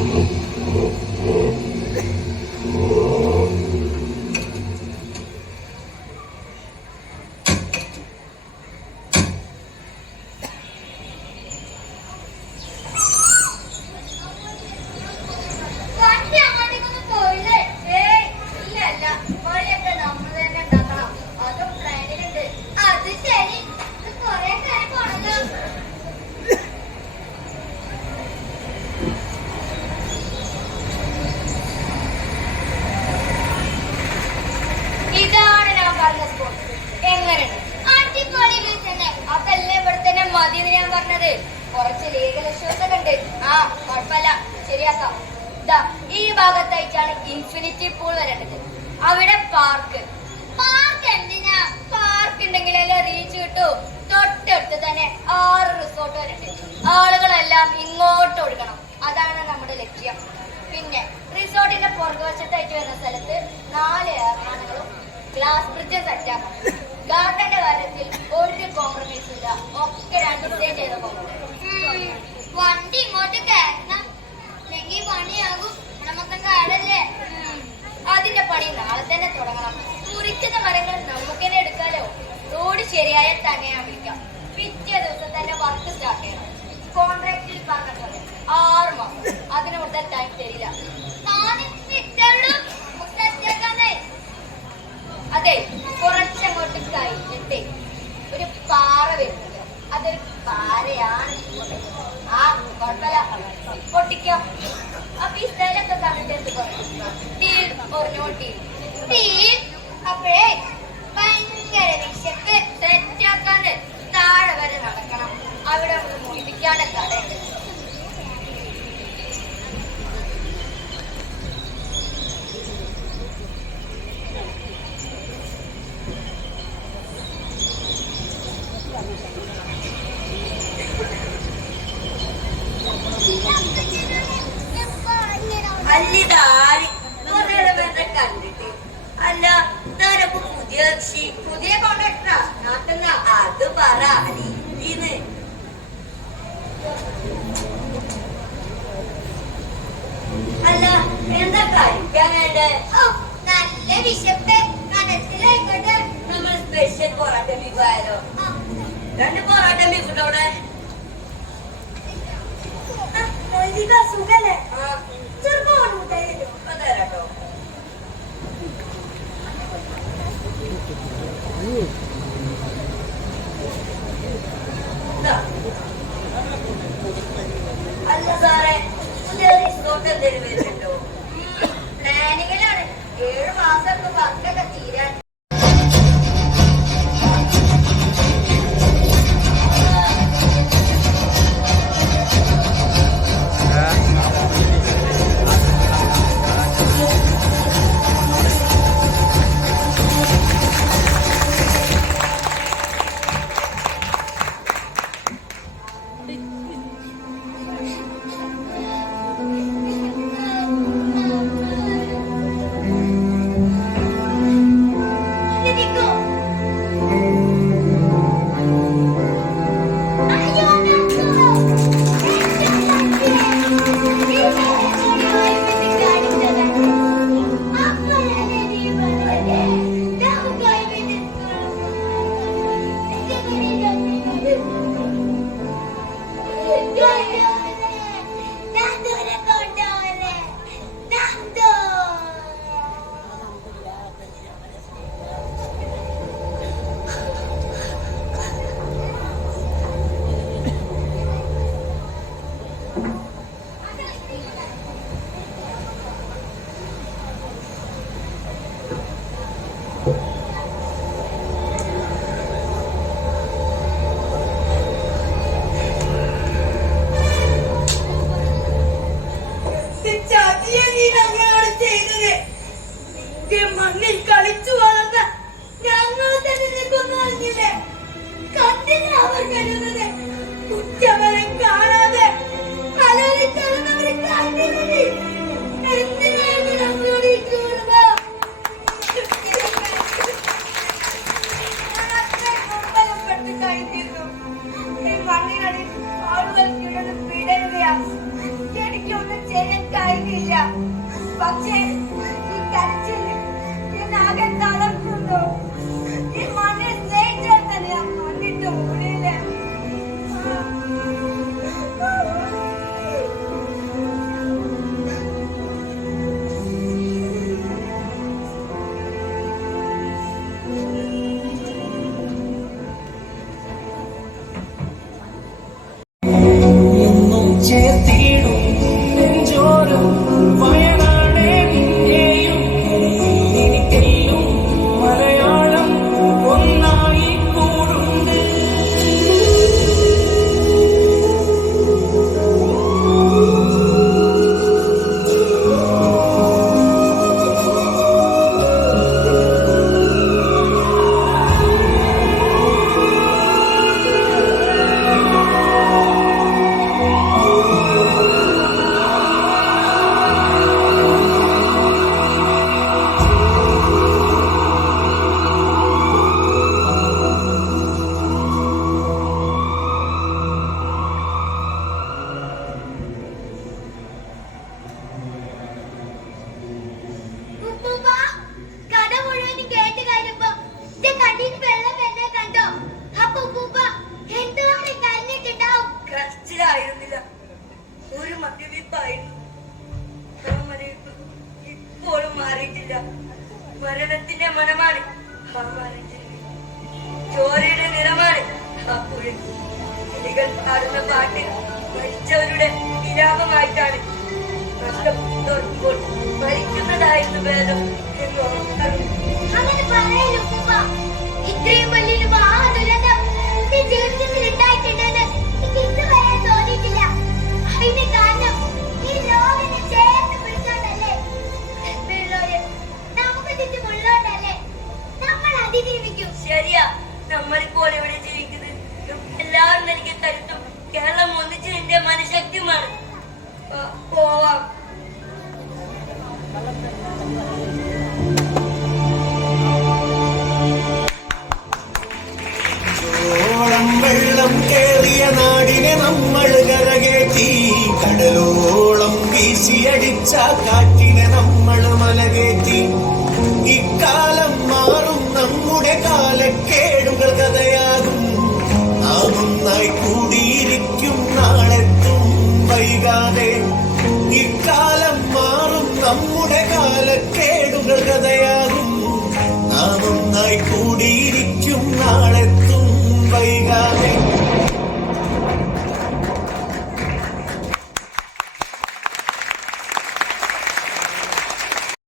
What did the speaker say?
Thank. അതല്ലേ ഇവിടെ തന്നെ മതിയെന്ന് ഞാൻ പറഞ്ഞത്. കുറച്ച് ലേഖലക്ഷ്യമൊക്കെ കണ്ട് ആ കുഴപ്പമില്ല. ശരിയാക്കാം. ഇതാ ഈ ഭാഗത്തായിട്ടാണ് ഇൻഫിനിറ്റി പൂൾ വരേണ്ടത്. അവിടെ പാർക്ക് പാർക്ക് എന്തിനാ? പാർക്ക് ഉണ്ടെങ്കിലല്ലേ റീച്ച് കിട്ടൂ? തൊട്ടടുത്ത് തന്നെ ആറ് റിസോർട്ട് വരേണ്ടത് ആളുകളെല്ലാം ഇങ്ങോട്ട് ഒഴുകണം. അതാണ് നമ്മുടെ ലക്ഷ്യം. പിന്നെ റിസോർട്ടിന്റെ പുറകുവശത്തായിട്ട് തന്നെ തുടങ്ങണം. മുറിക്കുന്ന മരങ്ങൾ നമുക്ക് തന്നെ എടുക്കാലോ? റോഡ് ശരിയായ തന്നെ വിളിക്കാം. പിറ്റേ ദിവസം തന്നെ വർക്ക് സ്റ്റാർട്ട് ചെയ്യണം. കോൺട്രാക്റ്റിൽ പറഞ്ഞ ആറ് മാസം. അതിന് കൂടുതൽ ടൈം തരില്ല. അതെ കുറച്ചങ്ങോട്ട് കഴിഞ്ഞിട്ട് ഒരു പാറ വരുന്നത് അതൊരു പാറയാണ് ആ കുഴപ്പമില്ല പൊട്ടിക്കാം. അപ്പൊ ഈ സ്ഥലമൊക്കെ കണ്ടിട്ട് എന്ത് പറയും? Deal or no take tá a. പറ. ഇന്ന് അല്ല എന്താ കഴിക്കാൻ വേണ്ടേ? നല്ല വിശപ്പ്. മനസ്സിലായിക്കോട്ടെ? നമ്മൾ സ്പെഷ്യൽ പൊറോട്ട ബീഫ് ആയാലോ രണ്ട് പൊറോട്ട ബീഫ് ഉണ്ടോ അവിടെ? സുഖല്ലേ? ചെറുപ്പം മുട്ടായി തരാട്ടോ ഇതാ. അല്ല സാറേ റിസോർട്ട് എന്തെങ്കിലും വരുന്നുണ്ടോ? പ്ലാനിങ്ങിലാണ് ഏഴ് മാസം വർക്കൊക്കെ തീരാൻ എന്ന് ഓർക്കണം അങ്ങനെ പറയല്ലോ ഇത്രയും വലിയൊരു മഹാദുരന്തം ജീവിതത്തിൽ ഉണ്ടായിട്ടുണ്ടെന്ന് ഇതുവരെ തോന്നിയിട്ടില്ല. അതിന് കാരണം ഈ ലോകത്തെ ചേർത്ത് പിടിച്ചോണ്ടല്ലേ? നമുക്ക് ചുറ്റുമുള്ളോണ്ടല്ലേ നമ്മൾ അതിജീവിക്കും? ശരിയാ നമ്മളിപ്പോൾ എവിടെ ജീവിക്കുന്നത്? എല്ലാവരും നൽകിയ കരുത്തും. കേരളം ഒന്നിച്ച് നിന്റെ മനഃശക്തിയുമാണ്. പോവാം. വെള്ളം കേറിയ നാടിനെ നമ്മൾ കരകേറ്റി. കടലോളം വീശിയടിച്ച കാറ്റിനെ നമ്മൾ മലകേറ്റി. ഇക്കാലം മാറും നമ്മുടെ കാലക്കേടുകൾ കഥയാകും. നാം ഒന്നായി കൂടിയിരിക്കും നാളെത്തും വൈകാതെ. കാലക്കേടുകൾ കഥയാകും. നാം ഒന്നായി കൂടിയിരിക്കും നാളെത്തും വൈകാതെ.